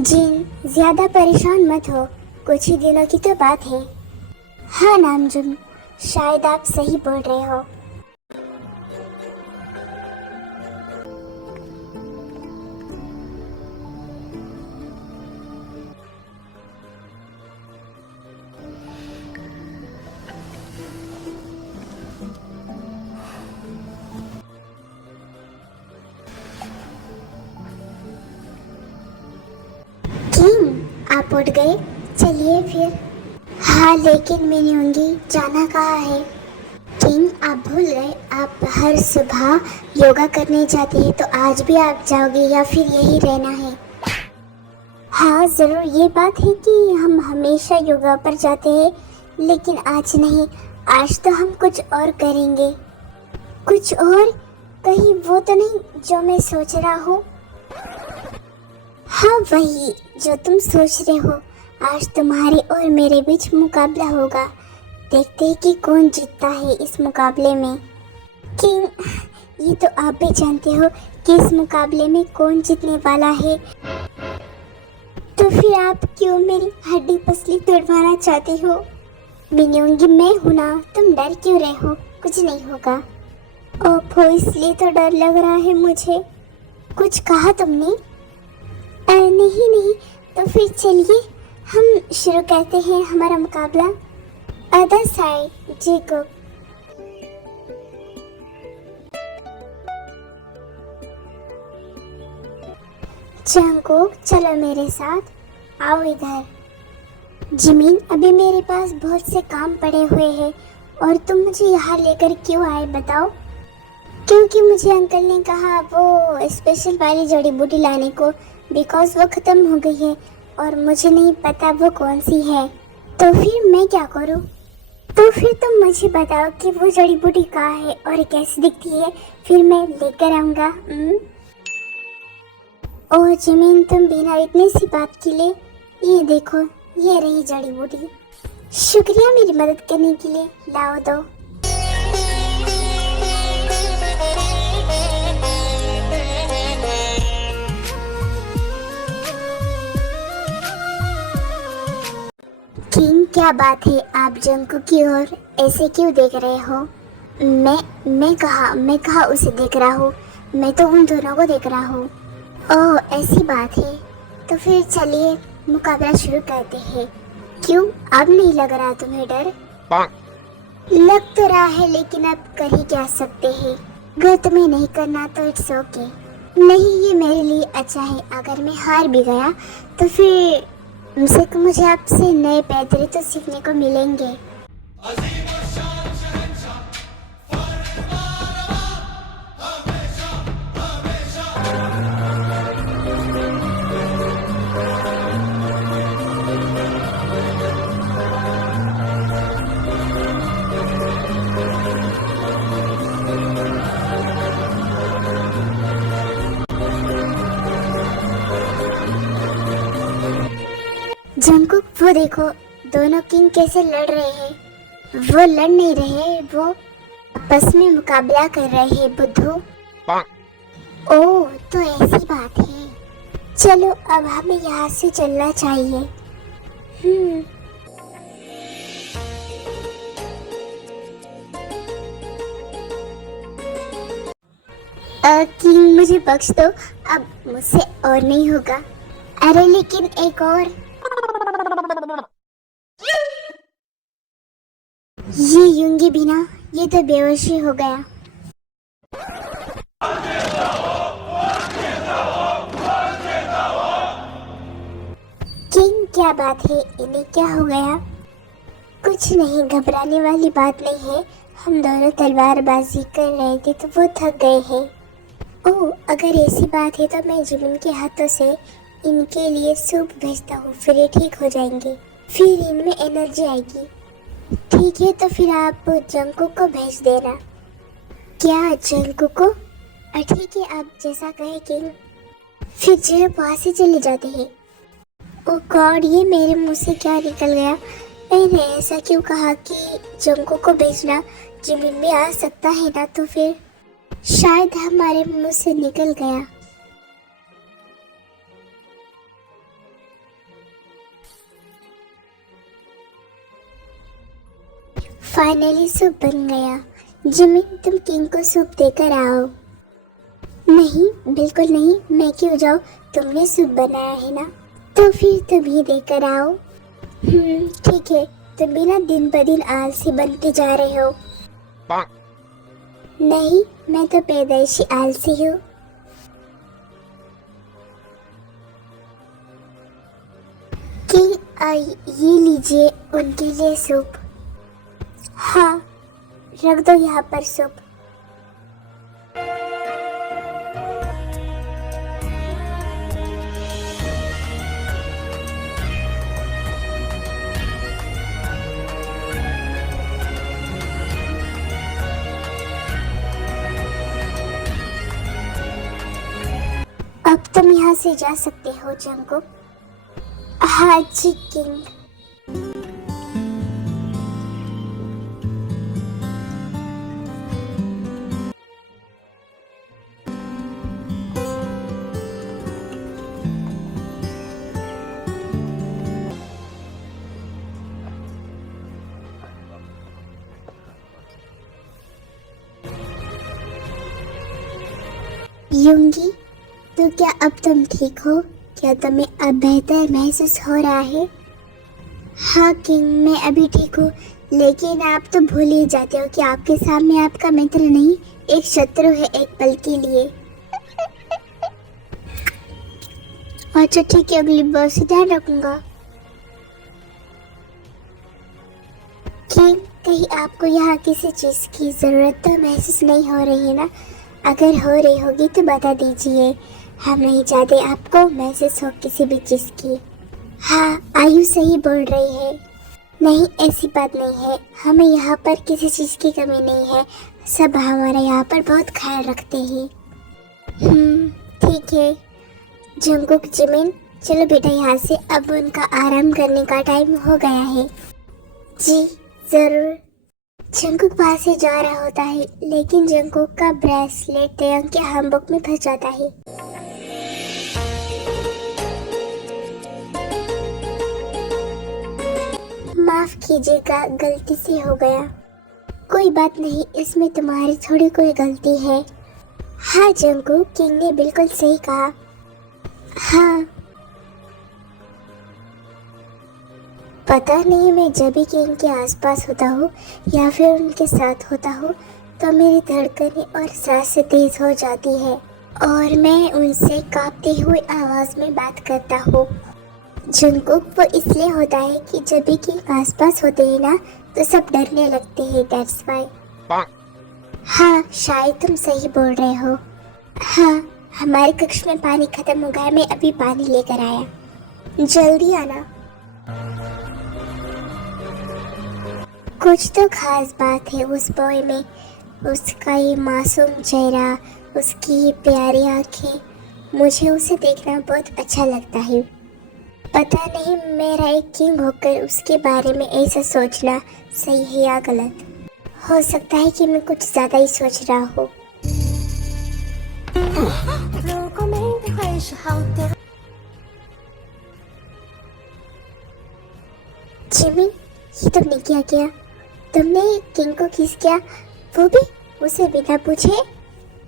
जिन, ज्यादा परेशान मत हो। कुछ ही दिनों की तो बात है। हाँ नामजुम, शायद आप सही बोल रहे हो। किंग, आप उठ गए? चलिए फिर। हाँ, लेकिन मैं नहीं होंगी। जाना कहाँ है? किंग, आप भूल गए, आप हर सुबह योगा करने जाते हैं, तो आज भी आप जाओगे या फिर यही रहना है? हाँ ज़रूर। ये बात है कि हम हमेशा योगा पर जाते हैं, लेकिन आज नहीं। आज तो हम कुछ और करेंगे। कुछ और? कहीं वो तो नहीं जो मैं सोच रहा हूँ? हाँ, वही जो तुम सोच रहे हो। आज तुम्हारे और मेरे बीच मुकाबला होगा। देखते हैं कि कौन जीतता है इस मुकाबले में। किंग, ये तो आप भी जानते हो कि इस मुकाबले में कौन जीतने वाला है। तो फिर आप क्यों मेरी हड्डी पसली तोड़वाना चाहते हो? मिन्यूंगी मैं हूं ना, तुम डर क्यों रहे हो? कुछ नहीं होगा। ओफो, इसलिए तो डर लग रहा है मुझे। कुछ कहा तुमने? नहीं नहीं। तो फिर चलिए हम शुरू करते हैं हमारा मुकाबला। Other side Jacob. जंगकुक, चलो मेरे साथ, आओ इधर। जिमिन, अभी मेरे पास बहुत से काम पड़े हुए हैं और तुम मुझे यहाँ लेकर क्यों आए बताओ? क्योंकि मुझे अंकल ने कहा वो स्पेशल वाली जड़ी बूटी लाने को, बिकॉज वो ख़त्म हो गई है और मुझे नहीं पता वो कौन सी है। तो फिर मैं क्या करूँ? तो फिर तुम मुझे बताओ कि वो जड़ी बूटी कहाँ है और कैसी दिखती है, फिर मैं लेकर आऊँगा। ओह जिमिन, तुम बिना इतनी सी बात के लिए, ये देखो, ये रही जड़ी बूटी। शुक्रिया मेरी मदद करने के लिए। लाओ दो। किंग, क्या बात है, आप जंकू की ओर ऐसे क्यों देख रहे हो? मैं कहा उसे देख रहा हूँ। मैं तो उन दोनों को देख रहा हूँ। ओह, ऐसी बात है। तो फिर चलिए मुकाबला शुरू करते हैं। क्यों, अब नहीं लग रहा तुम्हें डर? लग तो रहा है, लेकिन अब कर ही क्या सकते हैं। अगर तुम्हें नहीं करना तो इट्स ओके। नहीं, ये मेरे लिए अच्छा है। अगर मैं हार भी गया तो फिर मुझे आपसे नए पैतरे तो सीखने को मिलेंगे। जंकुक, वो देखो, दोनों किंग कैसे लड़ रहे हैं। वो लड़ नहीं रहे, वो आपस में मुकाबला कर रहे हैं बुद्धू। ओह, तो ऐसी बात है। चलो अब हमें यहाँ से चलना चाहिए। किंग, मुझे बख्श दो, अब मुझसे और नहीं होगा। अरे लेकिन एक और। ये यूंगी भी ना, ये तो बेहोशी हो गया। किंग, क्या बात है, इन्हें क्या हो गया? कुछ नहीं, घबराने वाली बात नहीं है। हम दोनों तलवारबाजी कर रहे थे तो वो थक गए हैं। ओह, अगर ऐसी बात है तो मैं जिमिन के हाथों से इनके लिए सूप भेजता हूँ, फिर ये ठीक हो जाएंगे, फिर इनमें एनर्जी आएगी। ठीक है, तो फिर आप जंकुक को भेज देना। क्या जंकुक को? ठीक है, आप जैसा कहे किंग। फिर जो वहाँ से चले जाते हैं। ओ गॉड, ये मेरे मुंह से क्या निकल गया? मैंने ऐसा क्यों कहा कि जंकुक को भेजना? जिमिन भी आ सकता है ना, तो फिर शायद हमारे मुंह से निकल गया। फाइनली सूप बन गया। जिमिन, तुम किंग को सूप देकर आओ। नहीं, बिल्कुल नहीं, मैं क्यों जाऊँ? तुमने सूप बनाया है ना, तो फिर तुम ही देकर आओ। ठीक है, तुम भी ना दिन ब दिन आलसी बनते जा रहे हो। नहीं, मैं तो पैदाइशी आलसी हूँ। कि ये लीजिए उनके लिए सूप। हाँ, रख दो यहाँ पर सूप। अब तुम यहाँ से जा सकते हो जंगकुक। हाँ जी किंग। यूंगी, तो क्या अब तुम ठीक हो? क्या तुम्हें अब बेहतर महसूस हो रहा है? हाँ किंग, मैं अभी ठीक हूँ, लेकिन आप तो भूल ही जाते हो कि आपके सामने आपका मित्र नहीं, एक शत्रु है एक पल के लिए। अच्छा ठीक है, अगली बार से ध्यान रखूंगा। किंग, कहीं आपको यहाँ किसी चीज की जरूरत तो महसूस नहीं हो रही है ना? अगर हो रही होगी तो बता दीजिए, हम नहीं चाहते आपको महसूस हो किसी भी चीज की। हाँ, आयु सही बोल रही है। नहीं, ऐसी बात नहीं है, हमें यहाँ पर किसी चीज की कमी नहीं है, सब हमारा यहाँ पर बहुत ख्याल रखते हैं। ठीक है। जंगकुक, जिमिन, चलो बेटा यहाँ से, अब उनका आराम करने का टाइम हो गया है। जी जरूर। जंगकुक वहाँ से जा रहा होता है, लेकिन जंगकुक का ब्रेसलेट तयंग के हैंडबैग में फंस जाता है। माफ कीजिएगा, गलती से हो गया। कोई बात नहीं, इसमें तुम्हारी थोड़ी कोई गलती है। हाँ जंगकुक, किंग ने बिल्कुल सही कहा। हाँ, पता नहीं, मैं जब भी किंग के आसपास होता हूँ या फिर उनके साथ होता हूँ तो मेरी धड़कनें और सांसें तेज हो जाती है और मैं उनसे कांपते हुए आवाज में बात करता हूँ। जंगकुक, वो इसलिए होता है कि जब भी किंग आसपास होते हैं ना तो सब डरने लगते हैं, दैट्स व्हाई। हाँ, शायद तुम सही बोल रहे हो। हाँ, हमारे कक्ष में पानी खत्म हो गया, मैं अभी पानी लेकर आया, जल्दी आना। कुछ तो खास बात है उस बॉय में, उसका ये मासूम चेहरा, उसकी ये प्यारी आंखें, मुझे उसे देखना बहुत अच्छा लगता है। पता नहीं मेरा एक किंग होकर उसके बारे में ऐसा सोचना सही है या गलत। हो सकता है कि मैं कुछ ज्यादा ही सोच रहा हूँ। जिमी, ये तुमने क्या किया? तुमने किंग को किस किया, वो भी उसे बिना पूछे?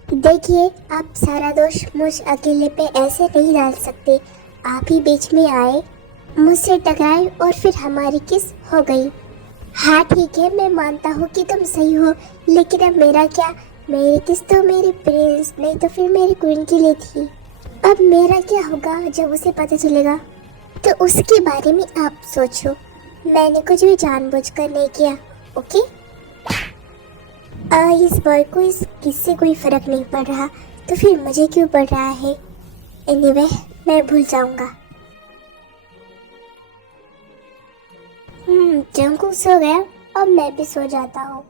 देखिए, आप सारा दोष मुझ अकेले पे ऐसे नहीं डाल सकते। आप ही बीच में आए, मुझसे टकराए और फिर हमारी किस हो गई। हाँ ठीक है, मैं मानता हूँ कि तुम सही हो, लेकिन अब मेरा क्या? मेरी किस तो मेरी प्रिंस नहीं तो फिर मेरी क्वीन के लिए थी। अब मेरा क्या होगा जब उसे पता चलेगा? तो उसके बारे में आप सोचो, मैंने कुछ भी जानबूझकर नहीं किया, ओके? इस बॉय को इस किससे कोई फर्क नहीं पड़ रहा, तो फिर मुझे क्यों पड़ रहा है? एनीवे, मैं भूल जाऊंगा। जंगकुक सो गया, अब मैं भी सो जाता हूँ।